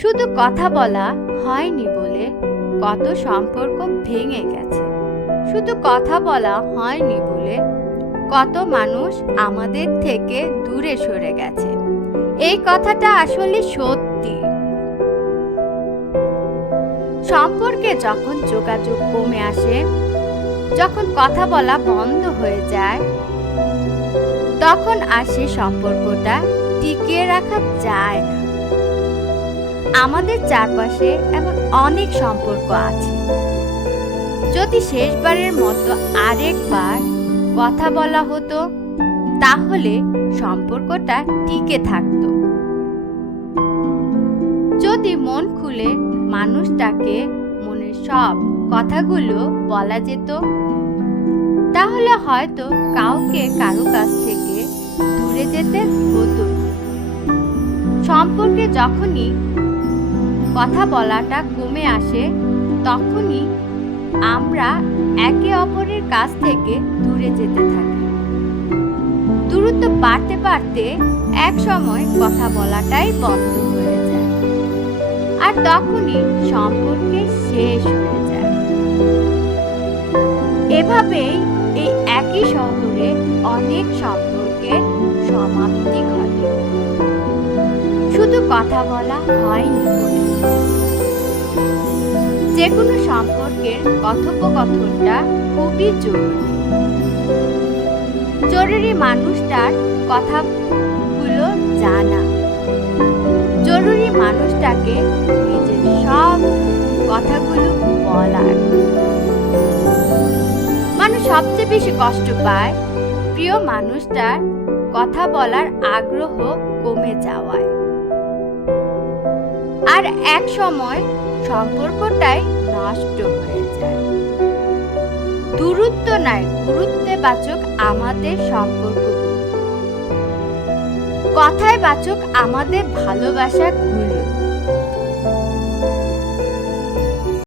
শুধু কথা বলা হয়নি বলে কত সম্পর্ক ভেঙে গেছে। শুধু কথা বলা হয়নি বলে কত মানুষ আমাদের থেকে দূরে সরে গেছে। এই কথাটা আসলে সত্যি। সম্পর্কে যখন যোগাযোগ কমে আসে, যখন কথা বলা বন্ধ হয়ে যায়, তখন আর সে সম্পর্কটা টিকিয়ে রাখা যায় না। আমাদের চারপাশে এমন অনেক সম্পর্ক আছে, যদি শেষবারের মতো আরেকবার কথা বলা হতো তাহলে সম্পর্কটা টিকে থাকতো। যদি মন খুলে মানুষটাকে মনের সব কথাগুলো বলা যেত, তাহলে হয়তো কাউকে কারো কাছ থেকে দূরে যেতে হতো। সম্পর্কে যখনই কথা বলাটা কমে আসে, তখনই আমরা একে অপরের কাছ থেকে দূরে যেতে থাকি। দূরত্ব বাড়তে বাড়তে এক সময় কথা বলাটাই বন্ধ হয়ে যায়, আর তখনই সম্পর্কে শেষ হয়ে যায়। এভাবেই এই একই শহরে অনেক সম্পর্কের সমাপ্তি ঘটে, শুধু কথা বলা হয়নি বলে। যে কোনো সম্পর্কের কথোপকথনটা খুবই জরুরি। জরুরি মানুষটার কথাগুলো জানা, জরুরি মানুষটাকে নিজের সব কথাগুলো বলার। মানুষ সবচেয়ে বেশি কষ্ট পায় প্রিয় মানুষটার কথা বলার আগ্রহ কমে যাওয়ায়, আর এক সময় সম্পর্কটাই নষ্ট হয়ে যায়। দূরত্ব নয়, গুরুত্বে বাচক আমাদের সম্পর্কগুলো, কথায় বাচক আমাদের ভালোবাসাগুলো।